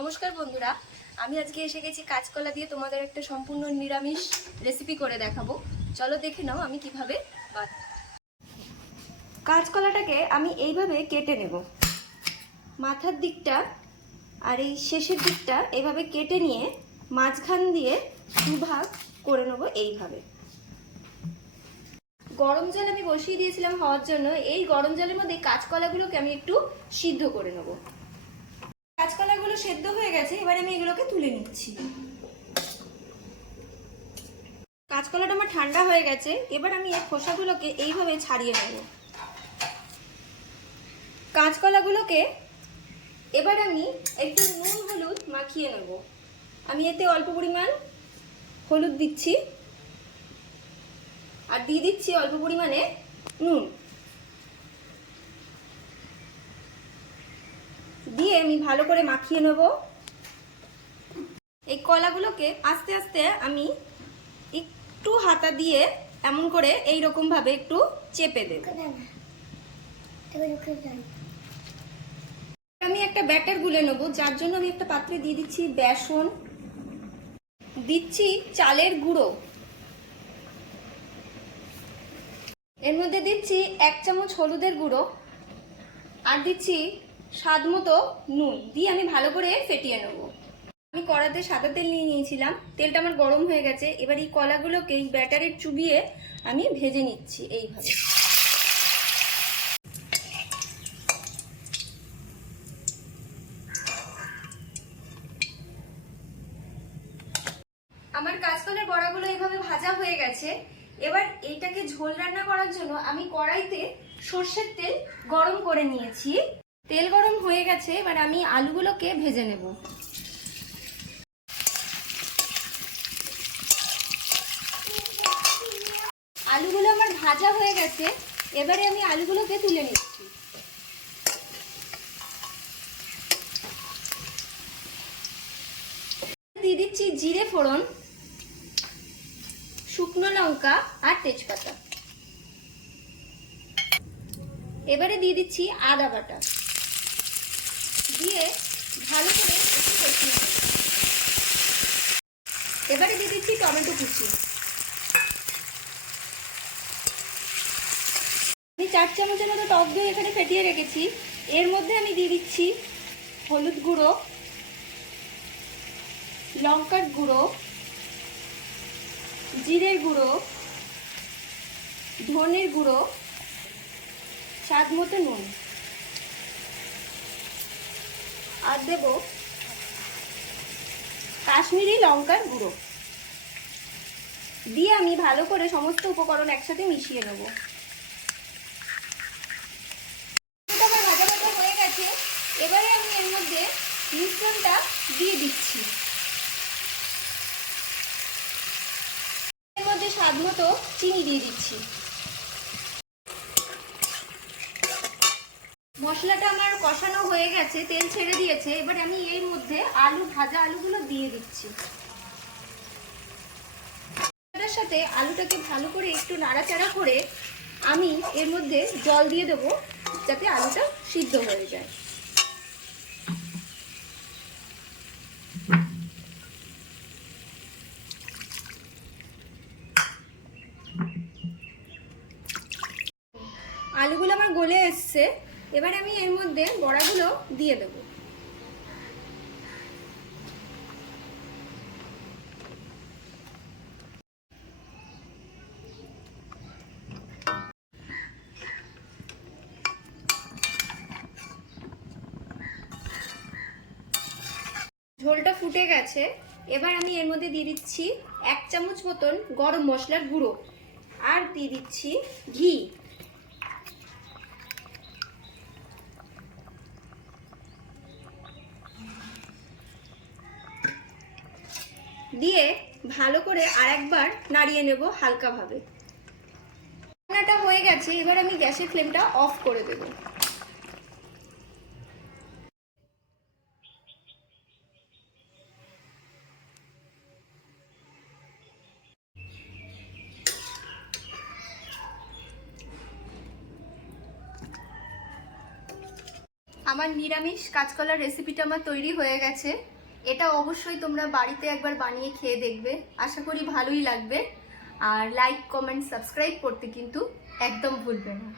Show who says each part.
Speaker 1: নমস্কার বন্ধুরা, আমি আজকে এসে গেছি কাঁচকলা দিয়ে তোমাদের একটা সম্পূর্ণ নিরামিষ রেসিপি করে দেখাবো। চলো দেখে নাও আমি কীভাবে কাঁচকলাটাকে আমি এইভাবে কেটে নেব। মাথার দিকটা আর এই শেষের দিকটা এভাবে কেটে নিয়ে মাঝখান দিয়ে দুভাগ করে নেব এইভাবে। গরম জল আমি বসিয়ে দিয়েছিলাম হওয়ার জন্য, এই গরম জলের মধ্যে কাঁচকলাগুলোকে আমি একটু সিদ্ধ করে নেব। কাঁচকলাগুলো সেদ্ধ হয়ে গেছে, এবার আমি এগুলোকে তুলে নিচ্ছি। কাঁচকলাটা আমার ঠান্ডা হয়ে গেছে, এবার আমি এর খোসাগুলোকে এইভাবে ছাড়িয়ে নেব। কাঁচকলাগুলোকে এবার আমি একটু নুন হলুদ মাখিয়ে নেব। আমি এতে অল্প পরিমাণ হলুদ দিচ্ছি, আর দিয়ে দিচ্ছি অল্প পরিমাণে নুন। দিয়ে আমি ভালো করে মাখিয়ে নেব। এই কলাগুলোকে আস্তে আস্তে আমি একটু হাতা দিয়ে এমন করে এই ভাবে একটু চেপে দেব। আমি একটা ব্যাটার গুলে নেব, যার জন্য আমি একটা পাত্রে দিয়ে দিচ্ছি বেসন। দিচ্ছি চালের গুঁড়ো। এর মধ্যে দিচ্ছি এক চামচ হলুদের গুঁড়ো। আর দিচ্ছি স্বাদ মতো নুন দিয়ে আমি ভালো করে ফেটিয়ে নেব। আমি কড়াতে সাদা তেল নিয়ে নিয়েছিলাম। তেলটা আমার গরম হয়ে গেছে। এবার এই কলাগুলোকে এই ব্যাটারে চুবিয়ে আমি ভেজে নিচ্ছি এইভাবে। আমার কাঁচকলের বড়াগুলো এইভাবে ভাজা হয়ে গেছে। এবার এইটাকে ঝোল রান্না করার জন্য আমি কড়াইতে সর্ষের তেল গরম করে নিয়েছি। তেল গরম হয়ে গেছে, এবার আমি আলুগুলোকে ভেজে নেব। আলুগুলো আমার ভাজা হয়ে গেছে, এবারে আমি আলুগুলোকে তুলে নিচ্ছি। দিয়ে দিচ্ছি জিরে ফোড়ন, শুকনো লঙ্কা আর তেজপাতা। এবারে দিয়ে দিচ্ছি আদা বাটা। দিয়ে ভালো করে একটু কষিয়ে। এবারে দিয়ে দিচ্ছি টমেটো কুচি। আমি চার চামচের মতো টক দই এখানে ফেটিয়ে রেখেছি। এর মধ্যে আমি দিয়ে দিচ্ছি হলুদ গুঁড়ো, লঙ্কার গুঁড়ো, জিরের গুঁড়ো, ধনের গুঁড়ো, স্বাদ মতো নুন। আর দেব কাশ্মীরি লঙ্কার গুঁড়ো। দিয়ে আমি ভালো করে সমস্ত উপকরণ একসাথে মিশিয়ে নেব। আমার ভাজা ভাজা হয়ে গেছে। এবারে আমি এর মধ্যে মিশ্রণটা দিয়ে দিচ্ছি। এর মধ্যে স্বাদ মতো চিনি দিয়ে দিচ্ছি মশলাটা আমার কষানো হয়ে গেছে, তেল ছেড়ে দিয়েছে, এবার আমি এর মধ্যে আলু, ভাজা আলুগুলো দিয়ে দিচ্ছি। সাথে আলুটাকে ভালো করে একটু নাড়াচাড়া করে আমি এর মধ্যে জল দিয়ে দেবো, যাতে আলুটা সিদ্ধ হয়ে যায়। আলুগুলো আমার গলে এসছে। এবার আমি এর মধ্যে বড়াগুলো দিয়ে দেব। ঝোলটা ফুটে গেছে। এবার আমি এর মধ্যে দিয়ে দিচ্ছি এক চামচ মতন গরম মশলার গুঁড়ো। আর দিয়ে দিচ্ছি ঘি। দিয়ে ভালো করে আরেকবার নাড়িয়ে নেব হালকাভাবে। রান্নাটা হয়ে গেছে, এবার আমি গ্যাসের ফ্লেমটা অফ করে দেব। আমার নিরামিষ কাঁচকলার রেসিপিটা আমার তৈরি হয়ে গেছে। এটা অবশ্যই তোমরা বাড়িতে একবার বানিয়ে খেয়ে দেখবে। আশা করি ভালোই লাগবে। আর লাইক কমেন্ট সাবস্ক্রাইব করতে কিন্তু একদম ভুলবে না।